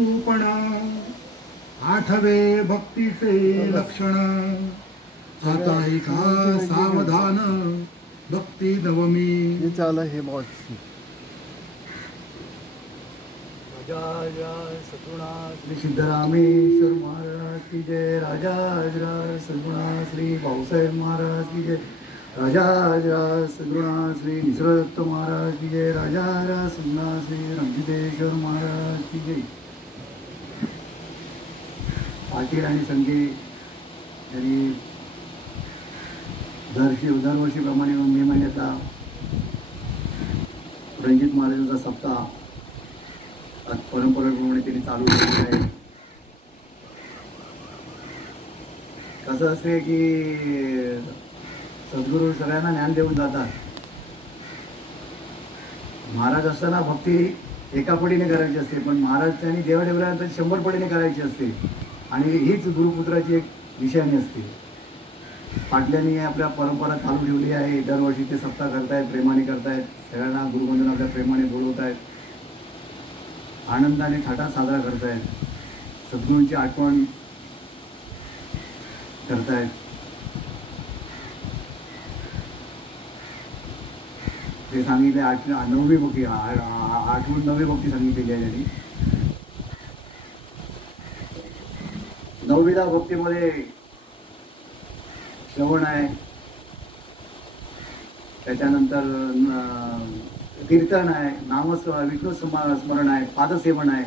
पण आठवे भक्तीचे लक्षण आता ऐका सावधान भक्ती नवमी चाल हे बहुत श्री सिद्धरामेश्वर महाराज की जय। राजा सद्गुणा श्री भाऊसाहेब महाराज की जय। राजा सद्गुणा श्री निसर्गदत्त महाराज की जय। राजा सद्गुणा श्री रणजितेश्वर महाराज की जय। पाटील आणि संघे यांनी दरवर्षीप्रमाणे मे महिन्याचा रणजित महाराजांचा सप्ताह परंपरेप्रमाणे त्यांनी चालू केलेलं आहे। कसं असते की सद्गुरू सगळ्यांना ज्ञान देऊन जातात। महाराज असताना भक्ती एका पडीने करायची असते, पण महाराज त्यांनी देवादेवरानंतर 100 पडीने करायची असते आणि हीच गुरुपुत्राची एक निशाणी असते। पाटलांनी आपल्या परंपरा चालू ठेवली आहे। दरवर्षी ते सप्ताह करतायत, प्रेमाने करतायत, सगळ्यांना गुरुवंदन आपल्या प्रेमाने बोलवत आहेत, आनंदाने थाटात साजरा करतायत, सद्गुरूंची आठवण करतायत। ते सांगितले 9वी भक्ती, आठवण 9वी भक्ती सांगितलेली आहे त्यांनी। 9वीला भक्तीमध्ये श्रवण आहे, त्याच्यानंतर कीर्तन आहे, विष्णू स्मरण आहे, पादसेवन आहे,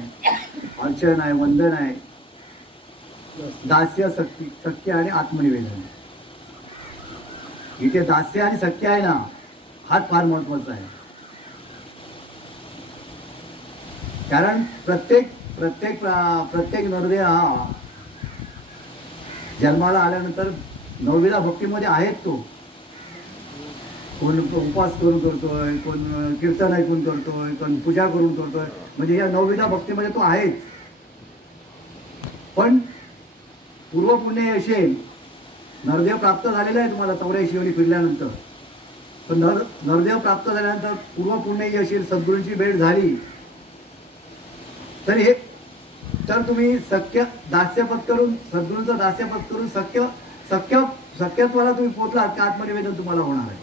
अर्चन आहे, वंदन आहे, दास्य सत्य आणि आत्मनिवेदन। इथे दास्य आणि सत्य आहे ना, हाच फार महत्वाचा आहे। कारण प्रत्येक नरदेह हा जन्माला आल्यानंतर 9वीला भक्तीमध्ये आहेत। तो कोण उपवास करून करतोय, कोण कीर्तन ऐकून करतोय, कोण पूजा करून करतोय, म्हणजे या 9वीला भक्तीमध्ये तो आहेच। पण पूर्वपुण्य असेल, नरदेव प्राप्त झालेला आहे तुम्हाला 84 वरी फिरल्यानंतर, पण नरदेव प्राप्त झाल्यानंतर पूर्वपुण्य असेल, सद्गुरूंची भेट झाली तर तुम्ही दास्यपद करून, सद्गुरूंचं दास्यपद करून सत्यत्वाला तुम्ही पोचलात की आत्मनिवेदन तुम्हाला होणार आहे।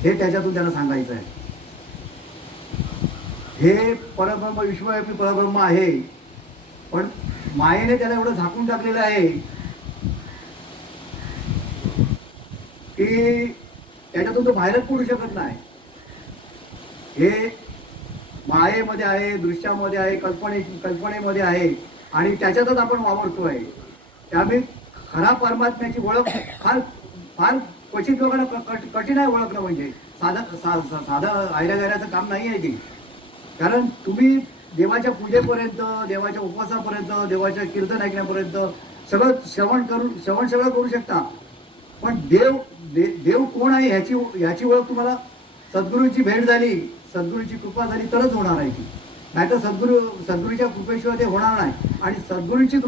हे त्याच्यातून त्यांना सांगायचं आहे। हे परब्रह्म, विश्वव्यापी परब्रह्म आहे, पण मायेने त्याला एवढं झाकून टाकलेलं आहे की त्याच्यातून तो बाहेरच पडू शकत नाही। हे मायेमध्ये आहे, दृश्यामध्ये आहे, कल्पनेमध्ये आहे आणि त्याच्यातच आपण वावरतोय। त्यामुळे खरा परमात्म्याची ओळख फार क्वचित लोकांना कठीण आहे ओळखणं। म्हणजे साधं आयऱ्याचं काम नाही आहे ते। कारण तुम्ही देवाच्या पूजेपर्यंत, देवाच्या उपवासापर्यंत, देवाच्या कीर्तन ऐकण्यापर्यंत सगळं श्रवण करू शकता, पण देव कोण आहे ह्याची ओळख तुम्हाला सद्गुरूंची भेट झाली, सद्गुरूंची कृपा झाली तरच होणार आहे ती। नाहीतर सद्गुरूच्या कृपेशिवाय ते होणार नाही। आणि सद्गुरूंची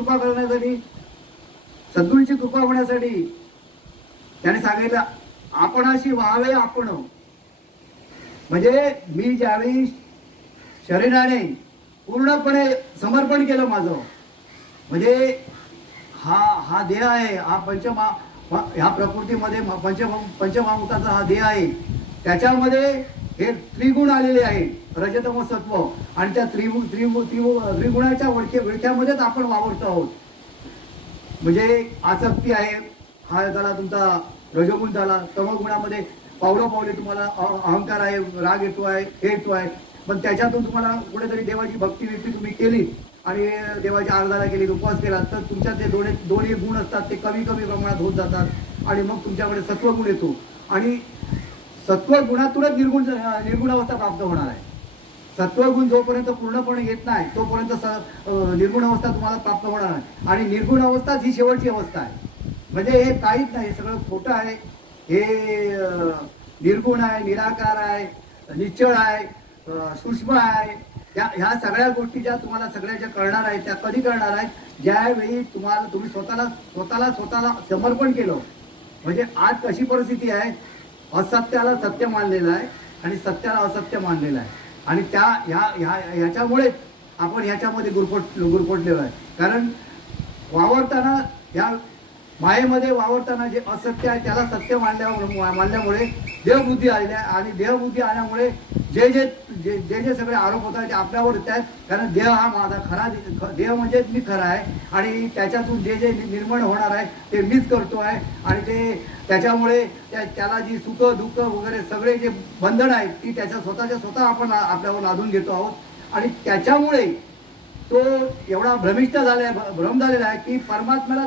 कृपा होण्यासाठी त्याने सांगितलं आपणाशी व्हावे आपण। म्हणजे मी ज्यावेळी शरीराने पूर्णपणे समर्पण केलं माझं, म्हणजे हा देह आहे, ह्या प्रकृतीमध्ये पंचमहाभूताचा हा देह आहे, त्याच्यामध्ये हे त्रिगुण आलेले आहे, रजतम सत्व, आणि त्या त्रिगुणाच्या विळख्यामध्येच आपण वावरतो आहोत। म्हणजे आसक्ती आहे, हा झाला तुमचा रजोगुण झाला। तमोगुणामध्ये पावले तुम्हाला अहंकार आहे, राग येतो आहे, हे येतो आहे, पण त्याच्यातून तुम्हाला कुठेतरी देवाची भक्ती तुम्ही केली आणि देवाच्या आराधना केली, उपवास केला, तर तुमच्या ते दोन्ही गुण असतात ते कमी प्रमाणात होत जातात आणि मग तुमच्याकडे सत्वगुण येतो आणि सत्वगुणातूनच निर्गुण अवस्था प्राप्त होणार आहे। सत्वगुण जोपर्यंत पूर्णपणे येत नाही तोपर्यंत निर्गुण अवस्था तुम्हाला प्राप्त होणार नाही आणि निर्गुण अवस्थाच ही शेवटची अवस्था आहे। म्हणजे हे काहीच नाही, सगळं खोटं आहे, हे निर्गुण आहे, निराकार आहे, निश्चळ आहे, सूक्ष्म आहे। ह्या सगळ्या गोष्टी ज्या तुम्हाला सगळ्या कळणार आहेत त्या कधी कळणार आहेत, ज्यावेळी तुम्ही स्वतःला समर्पण केलं। म्हणजे आज कशी परिस्थिती आहे, असत्याला सत्य मानलेलं आहे आणि सत्याला असत्य मानलेलं आहे आणि ह्याच्यामुळे आपण ह्याच्यामध्ये गुरफटलेलो आहे. कारण वावरताना या मायेमध्ये वावरताना जे असत्य आहे त्याला सत्य मानल्यामुळे देहबुद्धी आलेली आहे. आणि देहबुद्धी आल्यामुळे जे जे जे जे जे सगळे आरोप होतात ते आपल्यावर येत आहेत. कारण देह हा माझा खरा देह म्हणजेच मी खरा आहे. आणि त्याच्यातून जे जे निर्माण होणार आहे ते मीच करतो आहे. आणि ते त्याच्यामुळे त्याला जी सुख दुःख वगैरे सगळे जे बंधन आहेत ती त्याच्या स्वतः आपण आपल्यावर लादून घेतो आहोत. आणि त्याच्यामुळे तो एवढा भ्रम झालेला आहे की परमात्म्याला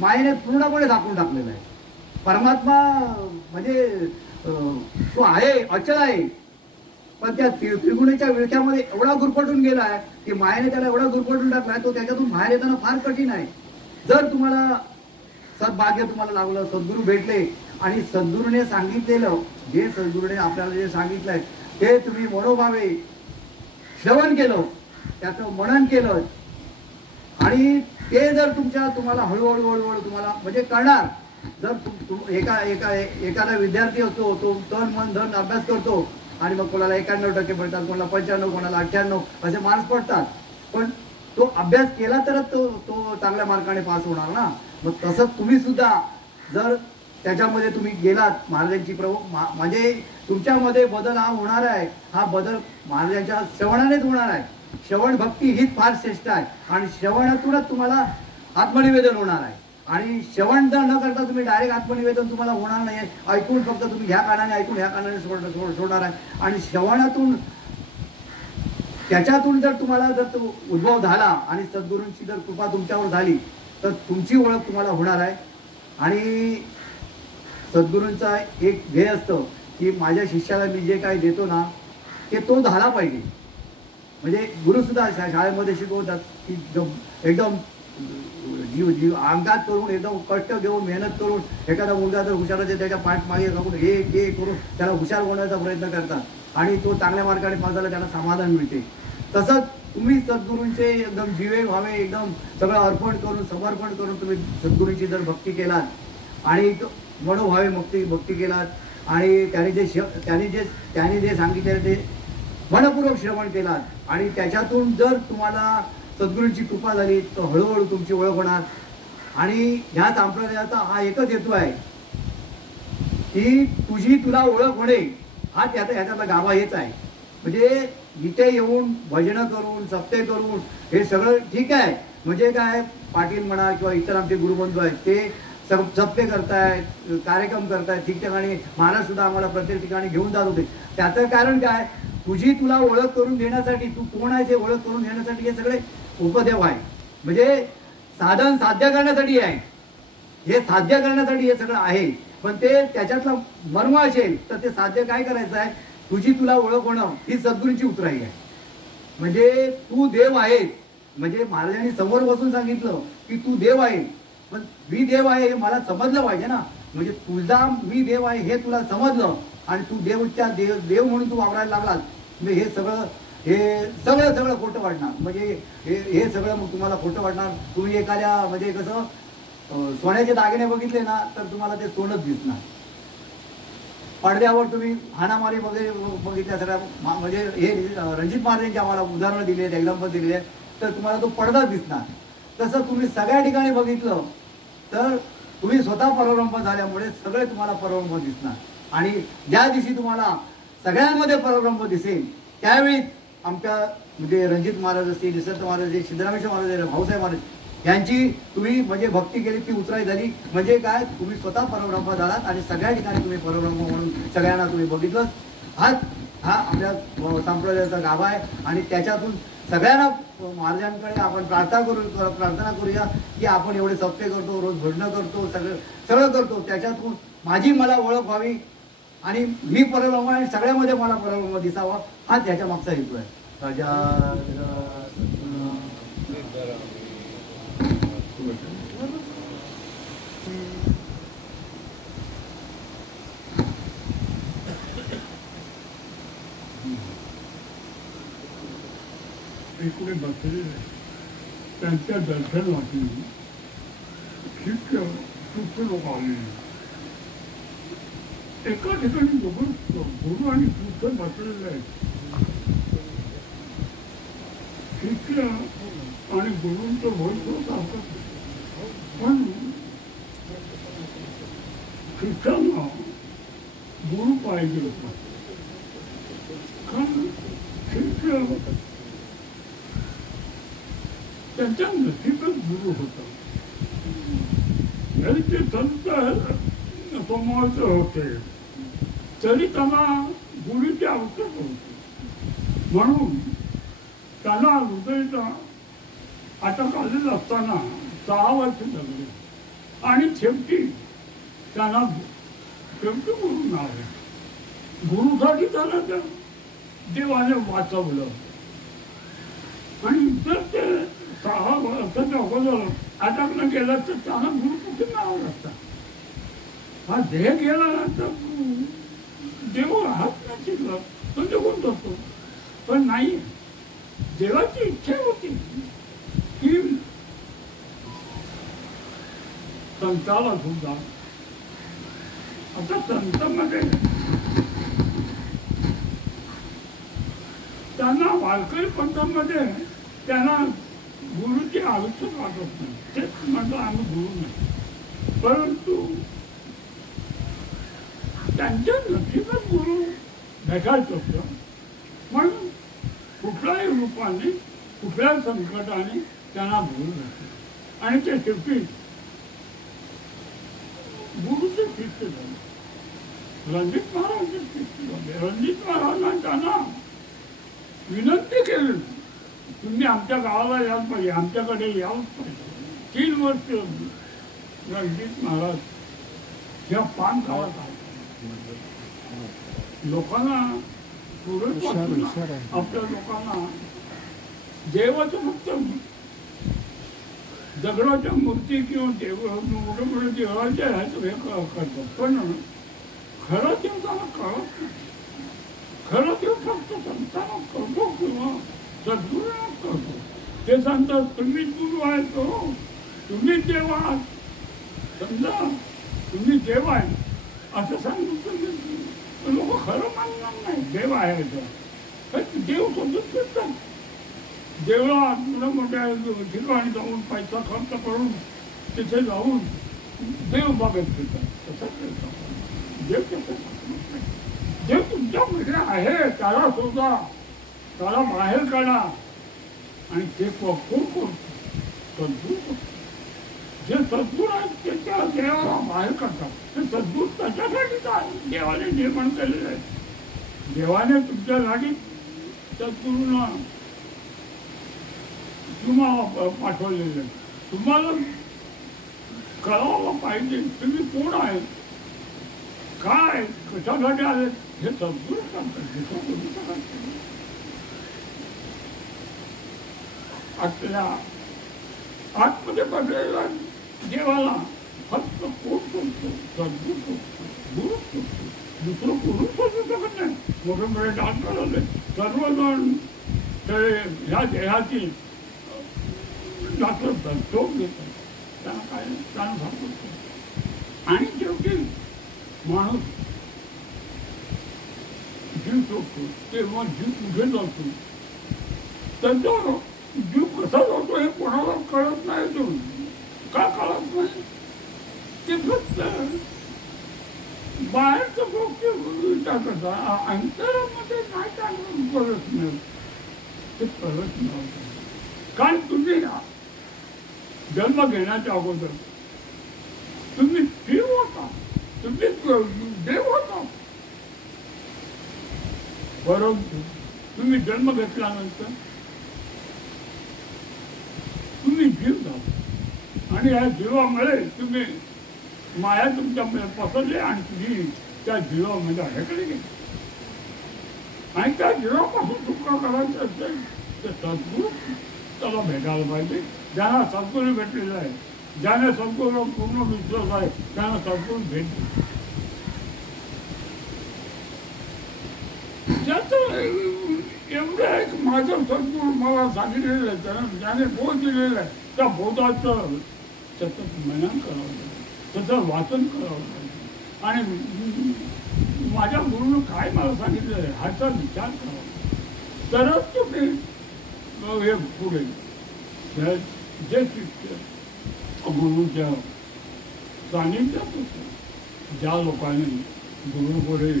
मायेने पूर्णपणे झाकून टाकलेला आहे. परमात्मा म्हणजे तो आहे, अचल आहे, पण त्या त्रिगुणेच्या विळख्यामध्ये एवढा गुरफटून गेला आहे की मायेने त्याला एवढा गुरफटून टाकलाय तो त्याच्यातून बाहेर येताना फार कठीण आहे. जर तुम्हाला सद्भाग्य तुम्हाला लागलं, सद्गुरू भेटले आणि सद्गुरूने सांगितलेलं जे सद्गुरूने आपल्याला जे सांगितलंय ते तुम्ही मनोभावे श्रवण केलं, त्याचं मनन केलं आणि ते जर तुम्हाला हळूहळू तुम्हाला म्हणजे कळणार. जर एखादा विद्यार्थी असतो तो तन मन धन अभ्यास करतो आणि मग कोणाला 91% पडतात, कोणाला 95, कोणाला 98 असे मार्क्स पडतात. पण तो अभ्यास केला तरच तो चांगल्या मार्काने पास होणार ना. मग तसंच तुम्ही सुद्धा जर त्याच्यामध्ये तुम्ही गेलात महाराजांची म्हणजे तुमच्यामध्ये बदल हा होणार आहे. हा बदल महाराजांच्या श्रवणानेच होणार आहे. श्रवण भक्ती हीच फार श्रेष्ठ आहे आणि श्रवणातूनच तुम्हाला आत्मनिवेदन होणार आहे. आणि श्रवण जर न करता तुम्ही डायरेक्ट आत्मनिवेदन तुम्हाला होणार नाही. ऐकून फक्त तुम्ही ह्या कानाने ऐकून ह्या कानाने सोडणार आहे. आणि श्रवणातून त्याच्यातून जर तुम्हाला जर तो उद्भव झाला आणि सद्गुरूंची जर कृपा तुमच्यावर झाली तर तुमची ओळख तुम्हाला होणार आहे. आणि सद्गुरूंचा एक ध्येय असतं की माझ्या शिष्याला मी जे काही देतो ना ते तो झाला पाहिजे. म्हणजे गुरुसुद्धा शाळेमध्ये शिकवतात की एकदम जीव अंगात करून एकदम कष्ट घेऊन मेहनत करून एखादा मुलगा जर हुशार असेल त्याच्या पाठ मागे लागून हे करून त्याला हुशार होण्याचा प्रयत्न करतात आणि तो चांगल्या मार्गाने पास झाला त्याला समाधान मिळते. तसंच तुम्ही सद्गुरूंचे एकदम जीवे व्हावे एकदम सगळं अर्पण करून समर्पण करून तुम्ही सद्गुरूंची जर भक्ती केलात आणि मनोभावे भक्ती केलात आणि त्यांनी जे सांगितले ते मनपूर्वक श्रवण केलात आणि त्याच्यातून जर तुम्हाला सद्गुरूंची कृपा झाली तर हळूहळू तुमची ओळख होणार. आणि ह्या संप्रदायाचा हा एकच हेतू आहे की तुला ओळख होणे हा ह्याच्यातला गाभा हेच आहे. म्हणजे इथे येऊन भजनं करून सप्ते करून हे सगळं ठीक आहे. म्हणजे काय पाटील म्हणा किंवा इतर आमचे गुरुबंधू आहेत ते सप्ते करतायत, कार्यक्रम करतायत ठिकठिकाणी. महाराज सुद्धा आम्हाला प्रत्येक ठिकाणी घेऊन जात होते. त्याचं कारण काय तुला ओळख करून देण्यासाठी तू कोण आहे ते ओळख करून देण्यासाठी हे सगळे उपदेव आहे. म्हणजे साधन साध्य करण्यासाठी आहे. हे साध्य करण्यासाठी हे सगळं आहे. पण ते त्याच्यातलं मर्म असेल तर ते साध्य काय करायचं आहे तुला ओळख होणं ही सद्गुरूंची उतराई आहे. म्हणजे तू देव आहेस. म्हणजे महाराजांनी समोर बसून सांगितलं की तू देव आहे पण मी देव आहे हे मला समजलं पाहिजे ना. म्हणजे तुझा मी देव आहे हे तुला समजलं आणि तू देव म्हणून तू वावरायला लागलास. म्हणजे हे सगळं खोटं वाटणार. म्हणजे हे सगळं मग तुम्हाला खोटं वाटणार. तुम्ही एखाद्या म्हणजे कसं सोन्याचे दागिने बघितले ना तर तुम्हाला ते सोनंच दिसणार. पडद्यावर तुम्ही हाणामारी वगैरे बघितल्या सगळ्या म्हणजे हे रणजित महाराजांची आम्हाला उदाहरणं दिली आहेत, एक्झाम्पल दिलेले आहेत तर तुम्हाला तो पडदाच दिसणार. तसं तुम्ही सगळ्या ठिकाणी बघितलं तर तुम्ही स्वतः परब्रह्म झाल्यामुळे सगळे तुम्हाला परब्रह्म दिसणार. आणि ज्या दिवशी तुम्हाला सगळ्यांमध्ये परब्रह्म दिसेल त्यावेळी आमच्या म्हणजे रणजित महाराज असतील, निसर्ग महाराज असतील, सिद्धरामेश्वर महाराज असतील, भाऊसाहेब महाराज यांची तुम्ही म्हणजे भक्ती केली ती उतराई झाली. म्हणजे काय तुम्ही स्वतः परब्रह्म झालात आणि सगळ्या ठिकाणी तुम्ही परब्रह्म म्हणून सगळ्यांना तुम्ही बघितलं. हा आपल्या संप्रदायाचा गाभा आहे. आणि त्याच्यातून सगळ्यांना महाराजांकडे आपण प्रार्थना करूया की आपण एवढे सप्ते करतो, रोज भजनं करतो, सगळं करतो. त्याच्यातून मला ओळख व्हावी आणि मी परब्रह्म आणि सगळ्यामध्ये मला परब्रह्म दिसावा हा त्याच्या मागचा हेतू आहे. इकडे बसलेले त्यांच्या दर्शनासाठी खूप लोक आले. एका ठिकाणी गुरु आणि बुद्ध बसलेले आहेत. शिष्य आणि गुरूंचं भविष्य सारखं. पण शिष्यांना गुरु पाहिजे होता. कारण शिष्य त्यांच्या नशीबच गुरु होता. जरी ते संत समोरचे होते तरी त्यांना गुरुची आवश्यक होती. म्हणून त्यांना हृदयचा अटक आलेला असताना 6 वर्ष जगले आणि शेवटी त्यांना शेवटी गुरु नाव आहे. गुरुसाठी त्याला त्या देवाने वाचवलं. आणि जर ते 6 वर्षाच्या अगोदर अटक न केलं तर त्यांना गुरु कुठे नाव लागतात. हा देह गेल्यानंतर देव हात नाही शिकला तो निघून जातो. पण नाही, देवाची इच्छा होती की संताला सुद्धा. आता संतांमध्ये त्यांना वारकरी पंथामध्ये त्यांना गुरुची आवश्यक वाटत नाही. तेच म्हटलं आम्ही गुरु नाही. परंतु त्यांच्या नक्कीच गुरु भेटायचं होतं. म्हणून कुठल्याही रूपाने कुठल्याही संकटाने त्यांना गुरु भेटले आणि ते शेवटी गुरुचे शिष्य झाले. रणजित महाराजचे शिष्य झाले. रणजित महाराजांना त्यांना विनंती केली, तुम्ही आमच्या गावाला यायला पाहिजे, आमच्याकडे यावंच पाहिजे. 3 वर्ष रणजित महाराज ह्या पान गावात आले. लोकांना आपल्या लोकांना देवाचं फक्त दगडाच्या मूर्ती किंवा मोठे मोठे देवाच्या ह्याच हे करतात. पण खरं देव त्यांना कळत नाही. खरं देव फक्त संतांना करतो किंवा सद्गुरूंना करतो. ते सांगतात तुम्ही गुरु आहेत, हो तुम्ही देव आहात, समजा तुम्ही देव आहे असं सांगून तुम्ही लोक खरं मानणार नाही. देव आहे देव समजून फिरतात. देवळा मोठ्या मोठ्या ठिकाणी जाऊन पैसा खर्च करून तिथे जाऊन देव बघत फिरतात. तसंच फिरतात. देव तसं देव तुमच्यामध्ये आहे त्याला शोधा, त्याला बाहेर काढा आणि ते कोण करतो? सद्गुरू करतो. जे सद्गुरू आहेत ते त्या देवाला बाहेर काढतात. ते सद्गुरू त्याच्यासाठी देवाने निर्माण केलेले आहे. देवाने तुमच्यासाठी सद्गुरूंना तुम्हाला पाठवलेलं आहे. तुम्हाला कळायला पाहिजे तुम्ही कोण आहे, काय कशासाठी आले हे सद्गुरू सांगतात. आपल्या आतमध्ये बसलेला देवाला फक्त कोण करतो? सद्गुरू करतो, गुरु करतो. दुसरं कोणूच करू शकत नाही. मोठे मोठे डॉक्टर आले सर्वजण ते ह्या देहाची डॉक्टर शोध घेतात. त्यांना काय त्यांना सांगतो आणि शेवटी माणूस जीव शोधतो. तेव्हा जीव कुठे जातो, त्यांचा जीव कसा जातो हे कोणाला कळत नाही. तो का कळत नाही? ते फक्त बाहेरचं गोष्टी विचार करतात, अंतरामध्ये नाही चांगलं कळत नाही. ते कळत नव्हतं. कारण तुम्ही जन्म घेण्याच्या अगोदर तुम्ही जीव होता, तुम्ही देव होता. परंतु तुम्ही जन्म घेतल्यानंतर तुम्ही जीव झाला आणि या जीवामुळे तुम्ही माया तुमच्यामध्ये पसरली आणि तुम्ही त्या जीवामध्ये अडकले गेले. आणि त्या जीवापासून सुटका करायचं असेल तर सद्गुरू त्याला भेटायला पाहिजे. ज्यांना सद्गुरू भेटलेला आहे, ज्याने सद्गुरू पूर्ण विश्वास आहे त्यांना सद्गुरू भेट. ज्याचं एवढं आहे की माझं सद्गुरू मला सांगितलेलं आहे, ज्याने बोध दिलेलं आहे त्या बोधाचं सतत मनन करावं लागेल, त्याचं वाचन करावं लागेल आणि माझ्या गुरुनं काय मला सांगितलं आहे ह्याचा विचार करावा. तरच तुम्ही मग हे पुढे जे शिक्षण गुरुच्या सानिध्यात होतं, ज्या लोकांनी गुरुकडे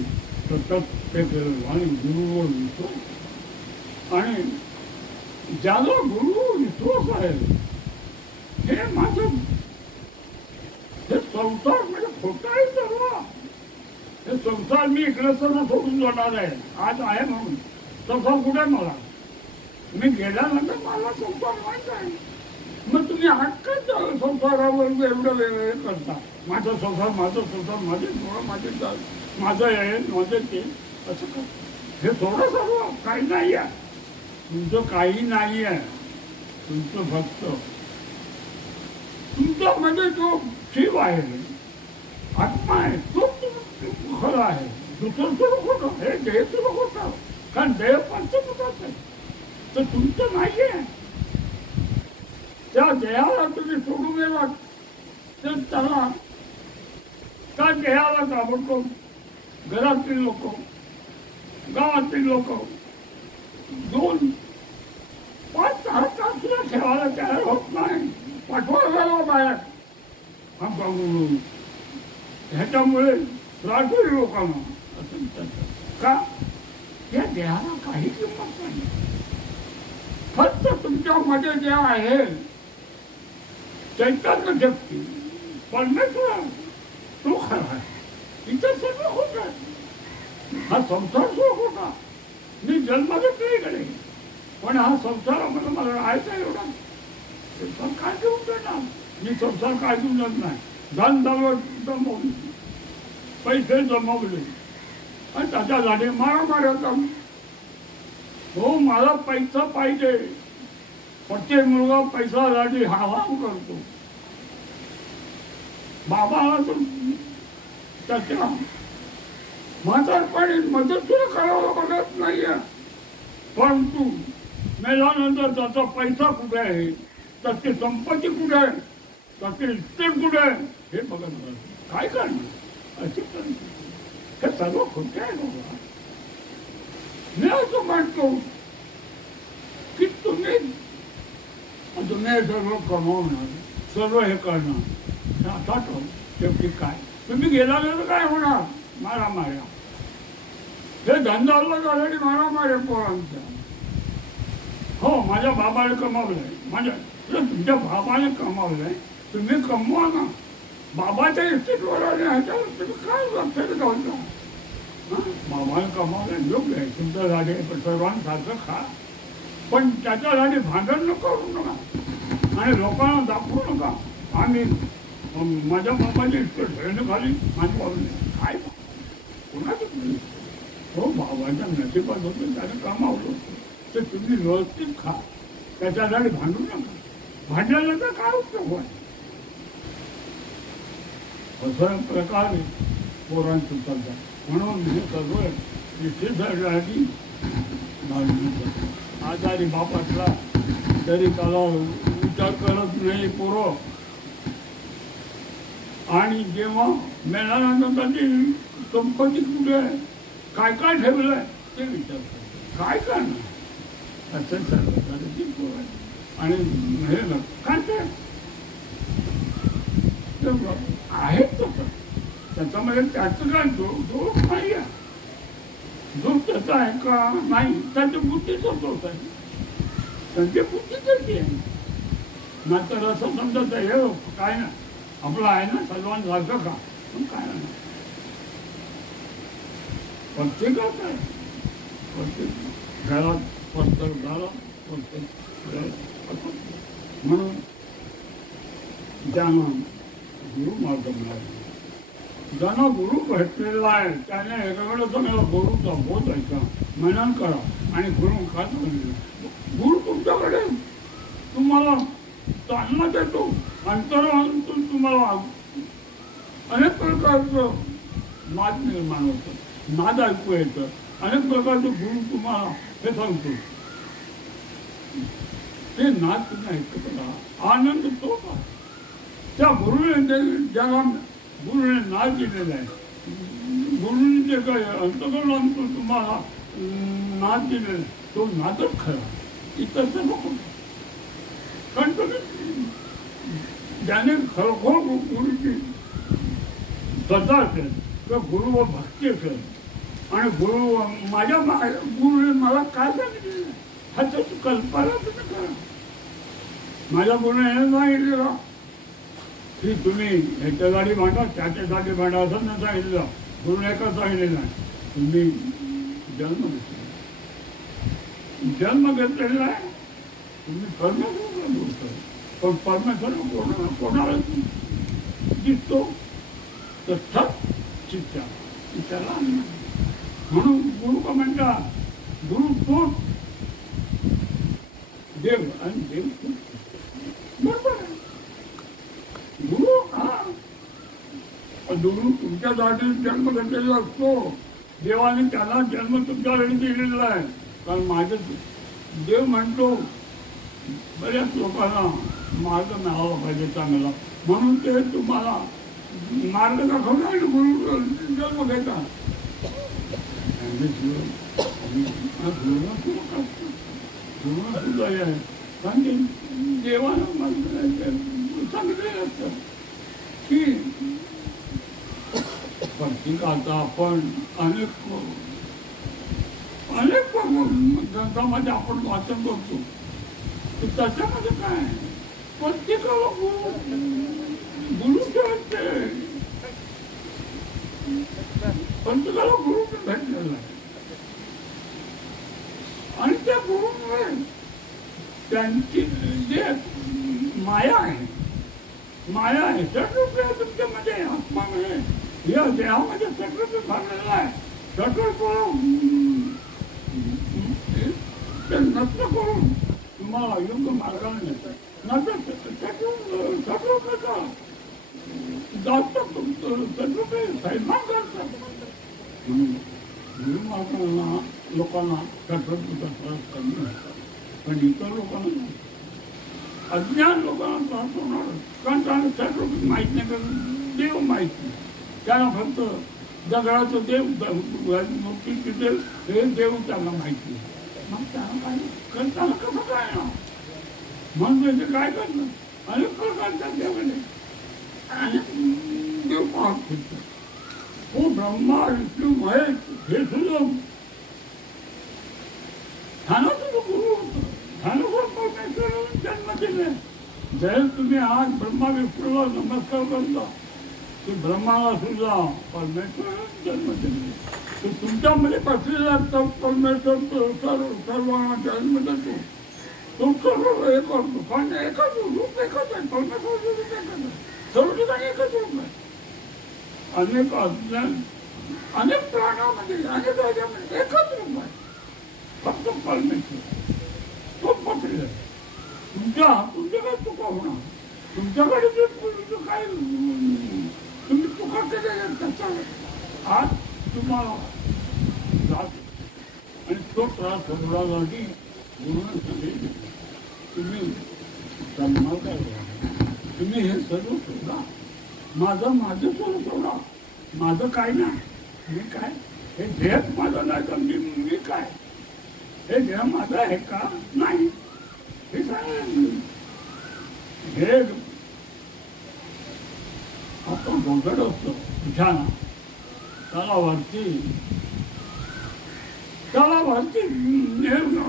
सतत ते केलं आणि गुरुवर विश्वास, आणि ज्याला गुरु विश्वास आहे हे माझं हे संसार म्हणजे खोटाही सर्व, हे संसार मी इकडं सोडून जाणार आहे, आज आहे म्हणून तसा कुठे मला, मी गेल्यानंतर मला संसार माहीत आहे. मग तुम्ही हटकत संसारावर एवढं वेळ करता, माझा संसार माझं संसार, माझे डोळं माझे माझं आहे माझं ते, असं का हे थोडं सर्व काही नाही आहे तुमचं, काही नाही आहे तुमचं, फक्त तुमचा म्हणजे जो शिव आहे आत्मा आहे तो खरं आहे, दुसरं सुरू होतं हे देह सुरू होतं, कारण देह पंचभूतात आहे तर तुमचं नाही आहे. त्या देहाला तुम्ही सोडून गेलात तर त्याला त्या देहाला ताबडतोब घरातील लोक गावातील लोक 2-5-6 तास सुद्धा ठेवायला तयार होत नाही, पाठवायला गेलो बाहेर आमचा गुरु. ह्याच्यामुळे त्रास होईल लोकांना. असं का या देहाला काही किंमत नाही, फक्त तुमच्यामध्ये जे आहे चैतन्य शक्ती परमेश्वर तो खरा आहे, इथं सगळं होत आहे. हा संसार सुख होता, मी जन्मातच नाही कडे, पण हा संसारामध्ये मला राहायचा एवढा संसार काय देऊन देणार, मी संसार काय देऊन देत नाही. धन जमवले, पैसे जमवले आणि त्याच्यासाठी मारामाऱ्या जाऊन हो मला पैसा पाहिजे, प्रत्येक मुलगा पैसासाठी हावाम करतो. बाबाला तर त्याच्या म्हातारपणी मदत सुद्धा करायला बघत नाहीये, परंतु मेल्यानंतर त्याचा पैसा कुठे आहे, त्याची संपत्ती कुठे आहे, त्याचे इस्टेट कुठे आहे हे बघत काय करणार. अशी हे सर्व खोटे आहे बाबा. मी असं म्हणतो की तुम्ही सर्व कमावणार, सर्व हे करणार, आता शेवटी काय तुम्ही गेल्यानंतर काय होणार, मारामाऱ्या. हे धंदाला झाल्याने मारामाऱ्या पोरांच्या. हो माझ्या बाबाने कमावलंय, माझ्या तुमच्या बाबाने कमावलंय, तुम्ही कमवा ना. बाबाच्या इस्टेटवर आले ह्याच्यावर तुम्ही काय लक्षात घालता. बाबाने कमावलं योग्य आहे, तुमचं झाले सर्वांसारखं खा, पण त्याच्यासाठी भांडण करू नका आणि लोकांना दाखवू नका आम्ही माझ्या बाबाची इतकं ढळणं खाली माझ्या बाबाने काय कोणाचं हो बाबाच्या नशिबात होतं त्याने कमावलं तर तुम्ही व्यवस्थित खा, त्याच्यासाठी भांडू नका. भांडल्यानंतर काय उपयोग आहे. अशा प्रकारे पोरांचं चालतात. म्हणून हे सर्व इच्छेसाठी भांडण करतो. आजारी बाप असला तरी त्याला विचार करत नाही पोरं, आणि जेव्हा मेल्यानंतर त्याची संपत्ती कुठे आहे, काय काय ठेवलं आहे ते विचार करतो. काय करणार असं सर्व पोरं आहे. आणि हे ना काय ते आहेत तसं, त्याच्यामध्ये त्याचं काय दोष नाही आहे. दोष त्याचा आहे का नाही, त्यांच्या बुद्धीचा दोष आहे, त्यांची बुद्धी त्याची आहे. नाहीतर असं समजत हे काय ना आपलं आहे ना सर्वांसारखं का, पण काय नाही प्रत्येकाच आहे. प्रत्येक घरात प्रत्येक घरात प्रत्येक घरात. म्हणून ज्यांना गुरुमार्ग मिळाला, ज्यांना गुरु भेटलेला आहे त्याने एकाकडे तुम्हाला गुरुचा बोध ऐका, मनन करा आणि गुरु काय गुरु तुमच्याकडे तुम्हाला चालना देतो, अंतरातून तुम्हाला अनेक प्रकारचं नाद निर्माण होतं, नाद ऐकू येतं, अनेक प्रकारचे गुरु तुम्हाला हे सांगतो, ते नाद तुम्ही ऐकत राहा, आनंद तोच आहे. त्या गुरुने ज्याला गुरुने नाद दिलेला आहे, गुरुने जे काही अंतकरणातून तुम्हाला नाद दिलेला तो नादच खरा. इतर नको. कारण तुम्ही ज्याने खरोखर गुरुची श्रद्धा असेल किंवा गुरु व भक्ती असेल आणि गुरु माझ्या गुरुने मला काय सांगितलेलं हा त्याची कल्पना तुम्ही करा. माझ्या गुरुने हे सांगितलेलं की तुम्ही ह्याच्या गाडी भांडा त्याच्या गाडी भांडा असं नाही सांगितलेलं. गुरुने एकच सांगितलेलं आहे तुम्ही जन्म घेतलेला आहे. तुम्ही परमेश्वराला बोलतो पण परमेश्वर कोणाला दिसतो तर सत चित्ता त्याला म्हणून गुरु का म्हणतात गुरु तोच देव आणि देव बरोबर आहे. गुरु हा गुरु तुमच्यासाठी जन्म घेतलेला असतो. देवाने त्याला जन्म तुमच्यासाठी दिलेला आहे. कारण माझं देव म्हणतो बऱ्याच लोकांना मार्ग मिळाला पाहिजे चांगला म्हणून ते तुम्हाला मार्ग दाखवला आणि गुरु जन्म घेता. सुद्धा आहे कारण देवानं सांगितलेलं असतं की प्रत्येकाचा आपण अनेक ग्रंथामध्ये आपण वाचन करतो तर त्याच्यामध्ये काय प्रत्येकाला गुरु ठेवायचे. प्रत्येकाला गुरु भेटलेला आहे आणि त्या गुरुमुळे त्यांची जे माया आहे सटरूप आहे तुमच्यामध्ये आत्मामध्ये या देहामध्ये सटरूप भरलेला आहे. सटरूप ते नष्ट करून तुम्हाला योग्य मार्गाने जास्त सैमान करतात. गुरु मार्गाला लोकांना सटरूपचा त्रास कमी असतात पण इतर लोकांना अज्ञान लोकांना त्रास होणार कारण त्यांना सटरूप माहीत नाही कारण देव माहीत नाही. त्यांना फक्त जगाचं देव मूर्तीचे देव हे देव त्यांना माहिती आहे. मग त्यांना काय करताना कसं काय ना म्हणून ते काय करणार अनेक प्रकारच्या देवाने अनेक देव पाहत फिरतात. हो ब्रह्मा विष्णू महेश हे सुद्धा ध्यानाचा गुरु होता. ध्यानावर परमेश्वराने जन्म दिले. जर तुम्ही आज ब्रह्मा विष्णूला नमस्कार करता की ब्रह्माला सुद्धा परमेश्वराने जन्म दिले. तर तुमच्यामध्ये बसलेला तर परमेश्वर सर्वांना जन्म देतो. तो सर्व हे करतो कारण एकच रूप एकच आहे. परमेश्वर रूप एकच आहे. सर्व ठिकाणी एकच रूप आहे. अनेक अज्ञान अनेक प्राणामध्ये अनेक राजामध्ये एकच रूप आहे फक्त परमेश्वर तो बसलेला आहे. तुमच्याकडे चुका होणार तुमच्याकडे जे काय तुम्ही चुका केल्या त्याचा आज तुम्हाला त्रास आणि तो त्रास होण्यासाठी गुरुने सांगितले तुम्ही सन्मान करा. तुम्ही हे सर्व सोडा. माझं सर्व सोडा. माझं काय नाही. मी काय हे देह माझं नाही तर मी काय हे देह माझं आहे का नाही हे सांग. हे आपण गोंधळ असतो ध्यान तलावरती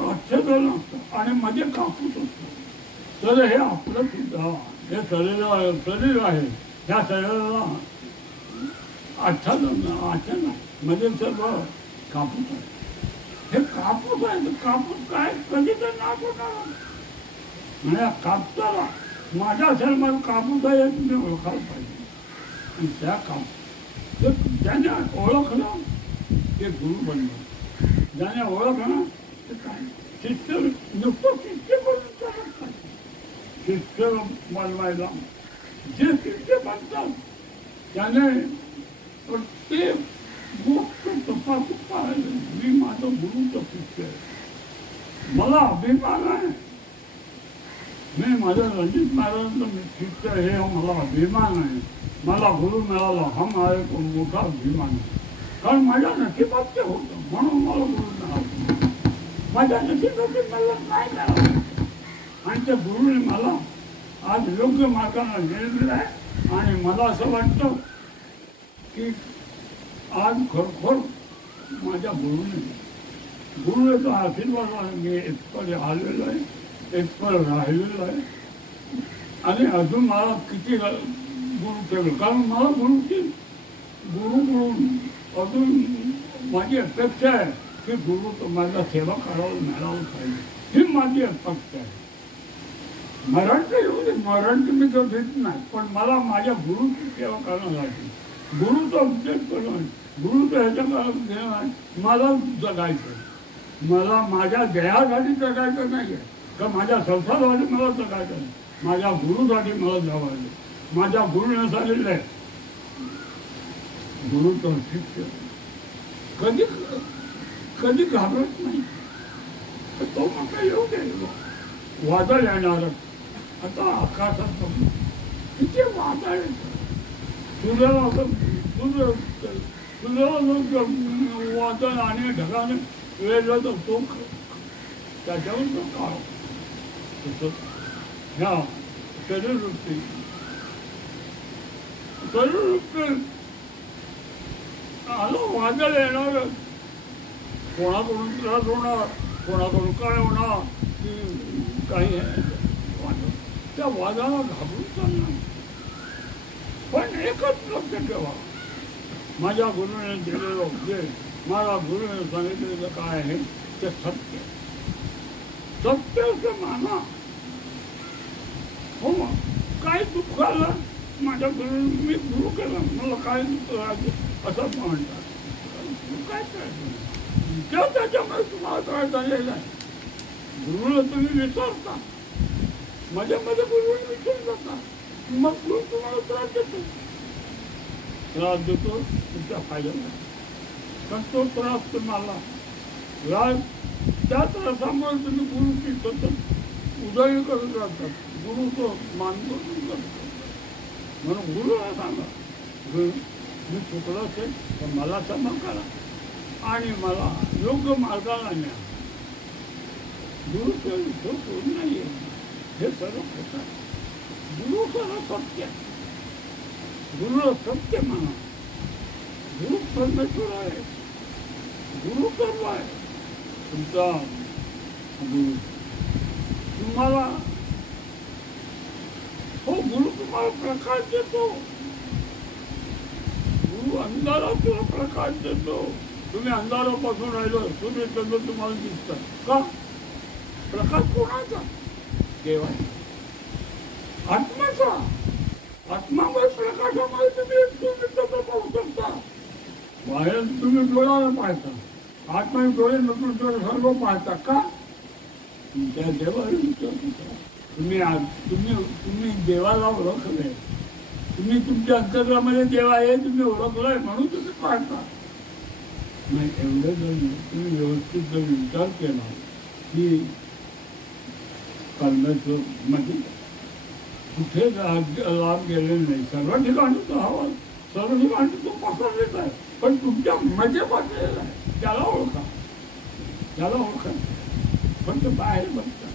अच्छेदन असतं आणि मध्ये कापूस असतो. तर हे आपलं सुद्धा हे शरीर आहे. ह्या शरीराला आच्छादन मध्ये सर्व कापूस आहे. हे कापूस आहे. कापूस काय कधी तर नाश होणार म्हणजे कापसाला माझ्या शरीरात कापूस आहे तुम्ही ओळखायला पाहिजे. आणि त्या कापूस ज्याने ओळखलं ते गुरु बनलं. ज्याने ओळखलं ते काय शिष्य नुसतं शिष्य बनून चालत नाही. शिष्य बनवायला जे शिष्य बनतात त्याने प्रत्येक गोष्ट तपासून पाहिजे. मी माझं गुरुचं शिष्य आहे. मला अभिमान आहे. मी माझ्या रणजित महाराजांचं मी शिष्य हे मला अभिमान आहे. मला गुरु मिळाला हा माझा एक मोठा अभिमान आहे. कारण माझ्या नशिबात ते होतं म्हणून मला गुरु मिळाला. माझ्या नशिबात मला नाही मिळालं आणि त्या गुरुने मला आज योग्य मार्गाने नेलेलं आहे. आणि मला असं वाटतं की आज खरोखर माझ्या गुरुने तो आशीर्वाद मी इथपर्यंत आलेलो आहे, इथपर्यंत राहिलेलो आहे. आणि अजून मला किती गुरु ठेवलं, कारण मला गुरु म्हणून अजून माझी अपेक्षा आहे की गुरु तो माझा सेवा करावं मिळावं पाहिजे, ही माझी अपेक्षा आहे. मराठी येऊ दे, मराठी मी तर देत नाही, पण मला माझ्या गुरुची सेवा करण्यासाठी, गुरुचा उद्देश करणं, गुरुचं ह्याच्या घेणं आहे. मला जगायचं, मला माझ्या देहासाठी जगायचं नाही आहे का माझ्या संसारासाठी मला जगायचं नाही, माझ्या गुरुसाठी मला जगायचं. माझ्या गुरुने सांगितलं आहे, गुरुचं शिष्य कधी कधी घाबरत नाही. तो म्हटलं येऊ दे, वादळ येणार आता आकाशात किती वादळ सूर्याला वादळ आणि ढगाने वेळला तर तो त्याच्यावर तो काळ तसं ह्या शरीरवृत्ती आलं वादळ येणार, कोणाकडून त्रास होणार, कोणाकडून काय होणार की काही वादळ, त्या वादळाला घाबरून चालणार. पण एकच लक्ष ठेवा, माझ्या गुरुने दिलेलं उपदेश, माझ्या गुरुने सांगितलेलं काय आहे ते सत्य, सत्य असं माना. हो मग काय दुःख आलं माझ्या गुरुने, मी गुरु केला, मला काय असं म्हणतात, काय करायचं त्याच्यामुळे तुम्हाला काय झालेलं आहे. गुरुला तुम्ही विचारता, मध्ये गुरुने विचार जाता, मग गुरु तुम्हाला त्रास देतो तुमच्या फायद्याला. पण तो त्रास तुम्हाला त्या त्रासामुळे तुम्ही गुरुची सतत उदय करत राहतात, गुरुचं मानतो करतात. म्हणून गुरुला सांगा, गुरु मी चुकलो असेल तर मला क्षमा करा आणि मला योग्य मार्गाला न्या. गुरुचं इथं कोण नाही आहे, हे सर्व खोटं आहे. गुरु सर्व सत्य, गुरुला सत्य म्हणा. गुरु परमेश्वर आहे, गुरु सर्व आहे तुमचा गुरु. तुम्हाला हो गुरु तुम्हाला प्रकाश देतो, गुरु अंधारातून प्रकाश देतो. तुम्ही अंधारापासून राहिलो, सूर्यचंद्र तुम्हाला दिसतात का? प्रकाश कोणाचा? देवाचा, आत्म्याचा. आत्मामुळे प्रकाशामुळे तुम्ही पाहू शकता. बाहेर तुम्ही डोळ्याला पाहता, आत्मा डोळे नसून डोळे सर्व पाहता का? त्या देवाला विचार. तुम्ही देवाला ओळखलंय, तुम्ही तुमच्या अंतर्गामध्ये देव आहे तुम्ही ओळखलाय म्हणून तुम्ही पाहता. नाही एवढं जर तुम्ही व्यवस्थित जर विचार केला की कर्माचं म्हणजे कुठे लाभ गेलेला नाही, सर्व ठिकाणी तो हवा, सर्व ठिकाणी तो पसरलेला आहे, पण तुमच्या मध्ये पसरलेला आहे. त्याला ओळखा, त्याला ओळखा. पण ते बाहेर बघता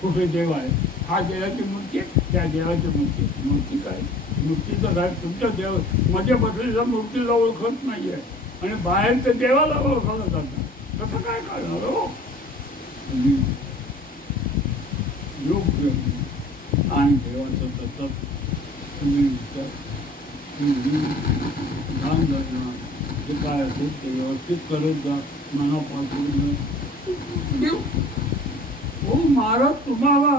कुठे देव आहे, हा देवाची मूर्ती आहे, त्या देवाची मूर्ती. मूर्ती काय? मूर्तीचं काय? तुमच्या देव मध्ये बसलेल्या मूर्तीला ओळखत नाही आहे आणि बाहेर ते देवाला ओळखलं जातं. कसं काय करणार हो? योग्य आणि देवाचं सतत तुम्ही ध्यान धरणं, जे काय असेल ते व्यवस्थित करत जा मनापासून. हो महाराज तुम्हाला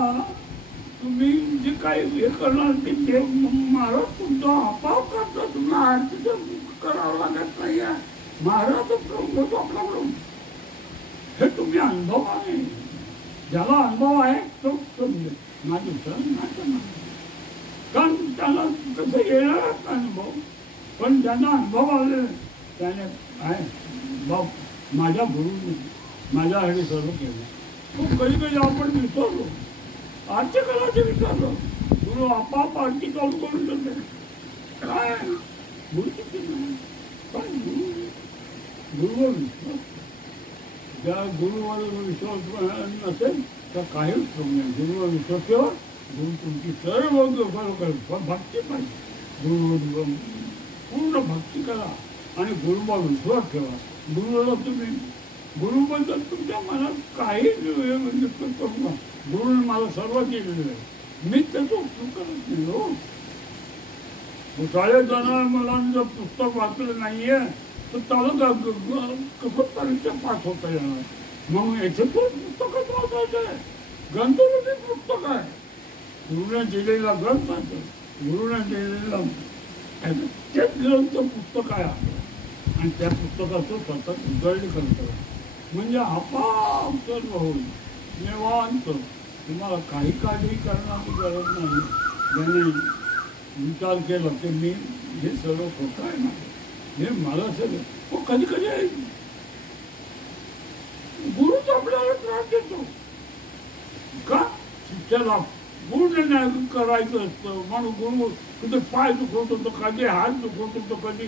तुम्ही जे काही हे करणार ते देव महाराज तुमचा आपाप करता. तुम्हाला आरतीचं करावं लागत नाही आहे. महाराज आपल्याकडून हे तुम्ही अनुभव आहे, ज्याला अनुभव आहे तो समजेल. माझे सर नाही, कारण त्याला कसं येणारच अनुभव, पण ज्यांना अनुभव आले त्याने आहे बाप माझ्या गुरुने माझ्यासाठी सर्व केलं. मग कधी कधी आपण विसरलो, आरती करायचे विसरलो, गुरु आपाप आरती चालू करून देते. काय गुरु चुकी नाही, पण गुरुवर विश्वास, ज्या गुरुवर विश्वास नसेल तर काहीच प्रॉब्लेम नाही. गुरुवर विश्वास ठेवा, गुरु तुमची सर्व भक्ती पाहिजे. गुरु पूर्ण भक्ती करा आणि गुरुवर विश्वास ठेवा. गुरुला तुम्ही गुरुबद्दल तुमच्या मनात काही म्हणजे करू नका. गुरुने मला सर्व केलेलं आहे, मी त्याचं उपयोग करत नाही. हो, शाळेत जाणाऱ्या मुलांनी जर पुस्तक वाचलं नाहीये तर त्याला कसं परीक्षा पास होता येणार. मग याच्यातून पुस्तकच वाचायचं आहे. ग्रंथामध्ये पुस्तक आहे, गुरुने दिलेला ग्रंथ आहे, गुरुने दिलेला तेच ग्रंथ पुस्तक आहे आणि त्या पुस्तकाचं सतत उजळणी करतो म्हणजे आपाप सर्व होईल निवांत. तुम्हाला काही काळजी करण्याची गरज नाही. ज्याने विचार केला की मी हे सर्व खोटं आहे ना, हे मला सगळं कधी कधी गुरुच आपल्याला त्रास देतो का. शिक्षणाला गुरुने नाही करायचं असतं म्हणून गुरु कधी पाय दुखवत होतो, कधी हात दुखवत होतो, कधी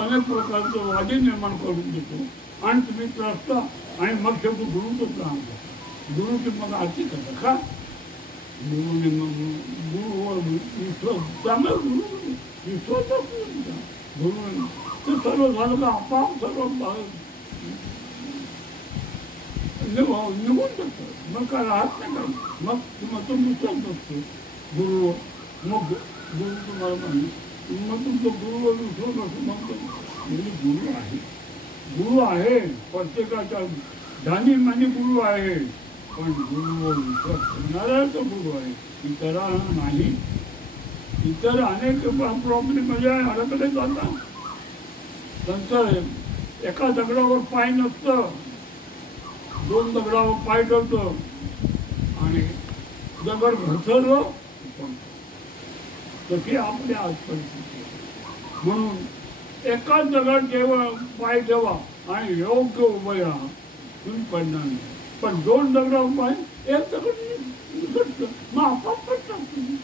अनेक प्रकारचं वादी निर्माण करून देतो आणि तुम्ही त्रस्त आणि मग शेवटी गुरुच राहतो. गुरुची मग आरती करता का. गुरुने मग गुरुवर विश्वास त्यामुळे गुरु विश्वास गुरु ते सर्व झालं का आपाप सर्व निघून जातं. मग काय राहत नाही काही. मग तुम्हाला तो विश्वास नसतो गुरुवर. मग गुरु तुम्हाला माहिती मग तुमचं गुरुवर विश्वास नसतो. मग म्हणजे गुरु आहे, गुरु आहे प्रत्येकाच्या ध्यानी मानी गुरु आहे. पण गुरुवर विश्वास करणारा तो गुरु आहे, इतरांना नाही. इतर अनेक प्रॉब्लेम म्हणजे अडकले जातात. त्यांचं एका दगडावर पाय नसतं, दोन दगडावर पाय ठेवतं आणि दगड घसरलं तशी आपली आज परिस्थिती. म्हणून एकाच दगड ठेवा, पाय ठेवा आणि योग्य उभं राहा, तुम्ही पडणार नाही. पण दोन दगडावर पाय एक दगड घसरतं मग आपाप पडतात तुम्ही.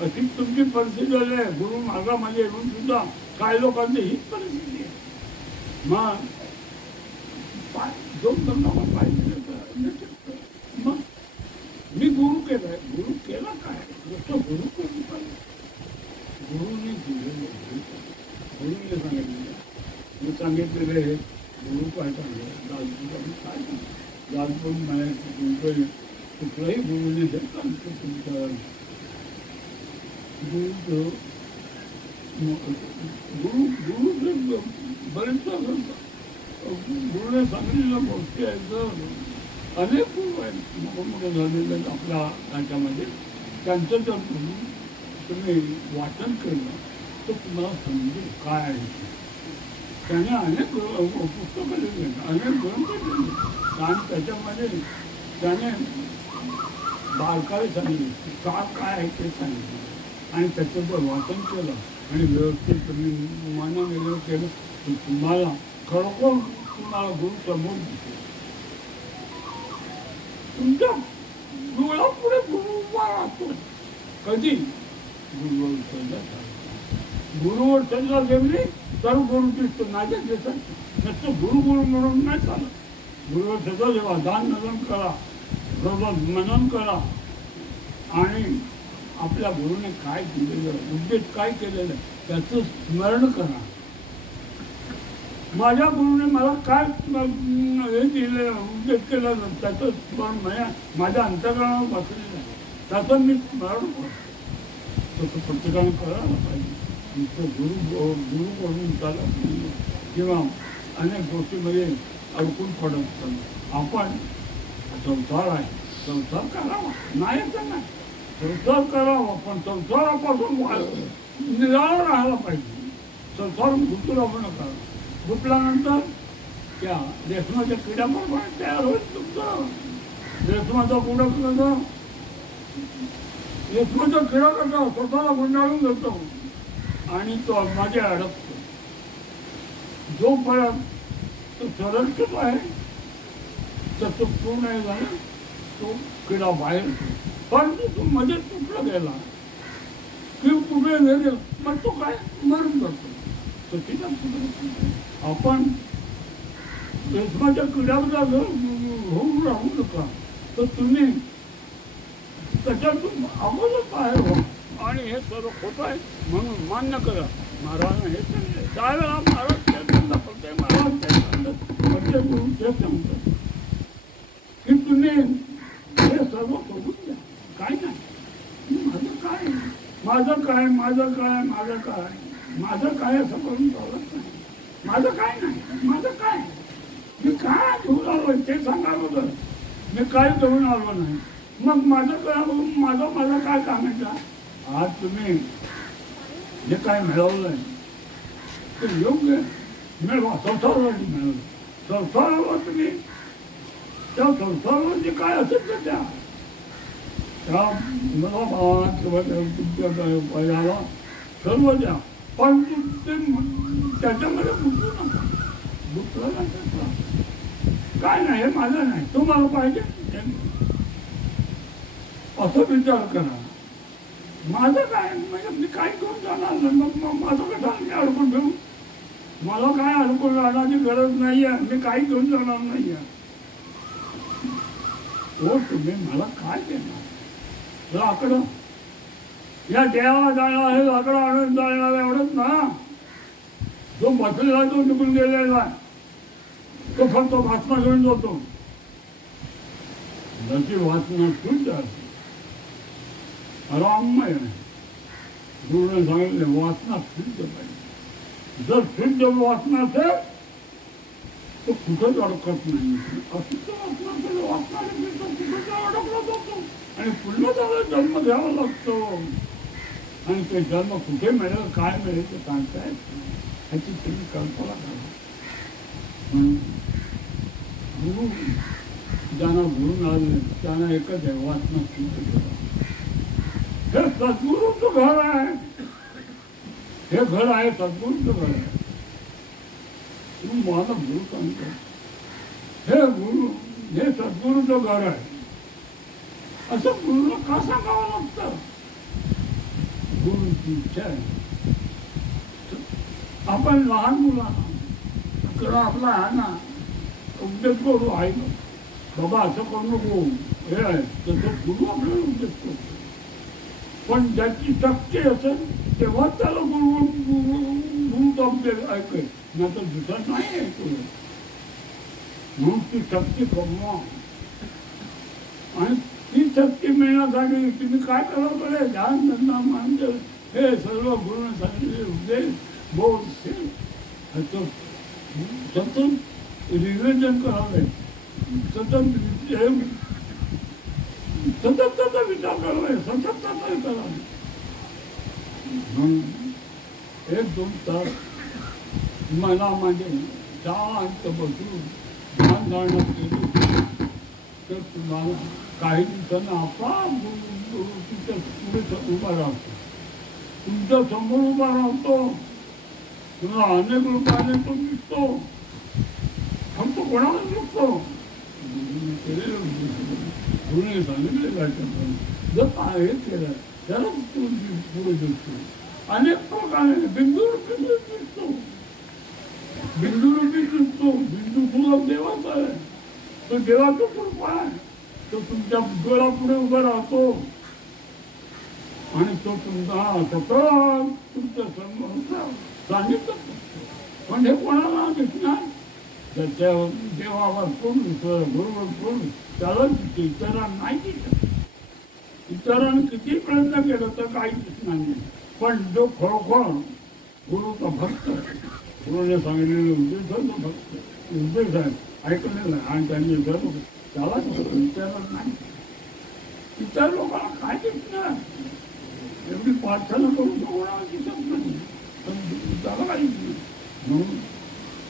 अशी तुमची परिस्थिती झाली आहे. गुरु मार्गामध्ये येऊन सुद्धा काही लोकांची हीच परिस्थिती आहे. मग पाय दोन दगडावर पाय मग मी गुरु केलाय. गुरु केला काय नुसतं गुरु करून पाहिजे. गुरुने दिलेलं गुरुने सांगितलेलं मी सांगितलेलं हे गुरु काय सांगलं लालपूर काय सांगलं लालपूर म्हणायचं तुमचं कुठलाही गुरुने जर सांगतो तुमच्या गुरु गुरु गुरु बरेच गुरुने सांगितलेल्या गोष्टी आहेत. अनेक गुरु आहेत मोठे झालेले आपल्या राज्यामध्ये. त्यांचं जर तुम्ही वाचन केलं तर तुम्हाला समजेल काय आहे. त्याने अनेक पुस्तकं लिहिली, अनेक ग्रंथ लिहिले आणि त्याच्यामध्ये त्याने बारकावे सांगितले का काय आहे ते सांगितलं आणि त्याचं जर वाचन केलं आणि व्यवस्थित तुम्ही मन वेगळं केलं तर तुम्हाला खरोखर तुम्हाला गुरु समोर दिसेल. तुमच्या डोळ्यापुढे गुरु उभा राहतो. कधी गुरुवर श्रद्धा गुरुवर श्रद्धा ठेवली तर गुरु दिसतो. माझ्या देशात नुसतं गुरु गुरु म्हणून नाही चालत. गुरुवर श्रद्धा ठेवा, दान नजन करा, बरोबर मनन करा आणि आपल्या गुरुने काय दिलेलं उद्देश काय केलेलं त्याचं स्मरण करा. माझ्या गुरुने मला काय हे दिलं उद्देश केला त्याचं स्मरण माझ्या अंतर्गणावर बसलेलं आहे त्याचं मी स्मरण करतो. तसं प्रत्येकाने करायला पाहिजे. नुसतं गुरु करून चालत नाही किंवा अनेक गोष्टीमध्ये अडकून पडत असतात. आपण संसार आहे, संसार करावा नाही तर नाही, संसार करावा पण संसारापासून निराळा राहायला पाहिजे. संसार गुंतून नका. गुंतल्यानंतर त्या रेशमाच्या किड्याप्रमाणे तयार होईल तुमचं. रेशमाचा कुडा कसा रेशमाचा किडा कसा स्वतःला गुंडाळून घेतो आणि तो माझे अडकतो. जोपर्यंत तो सरळच आहे तर तो पूर्ण आहे झाला तो किडा बाहेर. परंतु तो मध्ये तुटला गेला किंवा कुठे गेले मग तो काय मरून जातो. आपण रेशमाच्या किड्यावर होऊन राहू नका, तर तुम्ही त्याच्यातून अगोदर बाहेर व्हा आणि हे सर्व खोटं आहे म्हणून मान्य करा. महाराजांना हे सांगितलं. त्यावेळेला महाराज ते दाखवते, महाराज ते सांगतात की तुम्ही हे सर्व बघून द्या, काय नाही, माझं काय माझं काय माझं काय माझं काय माझं काय असं करून चालत नाही. माझं काय नाही, माझं काय, मी काय घेऊन आलोय ते सांगा बघ. मी काय घेऊन आलो नाही, मग माझं माझं काय कामायचं. आज तुम्ही जे काय मिळवलंय ते योग्य मिळवा. संसारावर मिळवलं, संसारावर तुम्ही त्या संसारावर जे काय असेल तर त्या मला भावा किंवा तुमच्या पहिल्याला सर्व द्या, पण ते त्याच्यामध्ये गुंतू नका. गुंतलं नका, काय नाही हे माझं नाही, तुम्हाला पाहिजे असं विचार करा. माझं काय म्हणजे मी काय घेऊन जाणार, मग माझं कसं मी अडकून घेऊ. मला काय अडकून राहण्याची गरज नाही आहे, मी काही घेऊन जाणार नाही आहे. हो तुम्ही मला काय देणार. लाकडं या देवाला जाणार आहे, लाकडं आणून जाणार एवढंच ना. जो बसलेला तो निघून गेलेला तो फक्त वाचना घेऊन जातो. त्याची वाचना शुद्ध असते, आराममय आहे. गुरुने सांगितले वाचना शुद्ध पाहिजे. जर शुद्ध वाचना असेल तो कुठंच अडकत नाही. अशुद्ध वाचना असेल, वाचनाने मिळतो कुठंच अडकला जातो आणि पुन्हा त्याला जन्म घ्यावा लागतो. आणि ते जन्म कुठे मिळेल, काय मिळेल ते सांगता येत नाही. ह्याची तुम्ही कल्पना करा. गुरु ज्यांना गुरु मिळाले त्यांना एकच आहे, वाचना शुद्ध करा. हे सद्गुरूचं घर आहे, हे घर आहे सद्गुरूचं घर आहे. तुम्ही मला गुरु सांगतो हे गुरु हे सद्गुरूचं घर आहे असं गुरुला का सांगावं लागतं. गुरुची इच्छा आहे. आपण लहान मुलांना किंवा आपला आहे ना उपदेश करू आहे ना, बाबा असं करू नको हे आहे तसं गुरु आपल्याला उपदेश करतो. पण ज्याची शक्ती असेल तेव्हा त्याला गुरुचा उपदेश ऐकेल, नाही तर दुसरा नाही ऐकू. म्हणून ती शक्ती कमवा आणि ती शक्ती मिळण्यासाठी तुम्ही काय करावं पडेल. ध्यान धंदा मांडर हे सर्व गुरुने सांगितले उपदेश बोध सतत रिव्हिजन करावे, सतत त्याचा विचार करावे, सतत त्याचा करावे. म्हणून 1-2 तास मनामध्ये शांत बसून ध्यान धारणा केली तर तुम्हाला काही दिवसांना आपला गुरु तुमच्या पुढे उभा राहतो, तुमच्या समोर उभा राहतो. तुम्हाला अनेक रूपाने तो दिसतो, फक्त कोणाला दिसतो. गुरुने सांगितले जर हे केलं त्याला पुढे दिसतो. अनेक प्रकारे बिंदूरूपी दिसतो, बिंदूरूपी दिसतो. बिंदू तुला देवाचा आहे, तो देवाचं कृपा आहे. तो तुमच्या डोळ्यापुढे उभा राहतो आणि तो तुमचा सतत तुमच्या समोर सांगितलं. पण हे कोणाला दिसणार. त्याच्या देवावर कोण गुरुवर कोण त्याला दिसते, इतरांना नाही दिसत. इतरांनी किती प्रयत्न केला तर काही दिसणार नाही. पण जो खरोखर गुरुचा भक्त, गुरुने सांगितलेले उद्देशाचा भक्त, उद्देश आहे ऐकलेला आहे आणि त्यांनी सर्व त्याला इतरांना नाही. इतर लोकांना काय दिसणार. एवढी प्रार्थना करून कोणाला दिसत नाही, पण त्याला काही म्हणून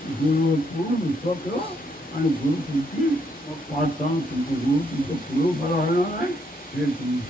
गुरुवर पूर्ण विश्वास ठेवा आणि गुरु तुमची प्रार्थना तुमचं गुरु तुमचं पुढे उभा राहणार आहे हे तुम्ही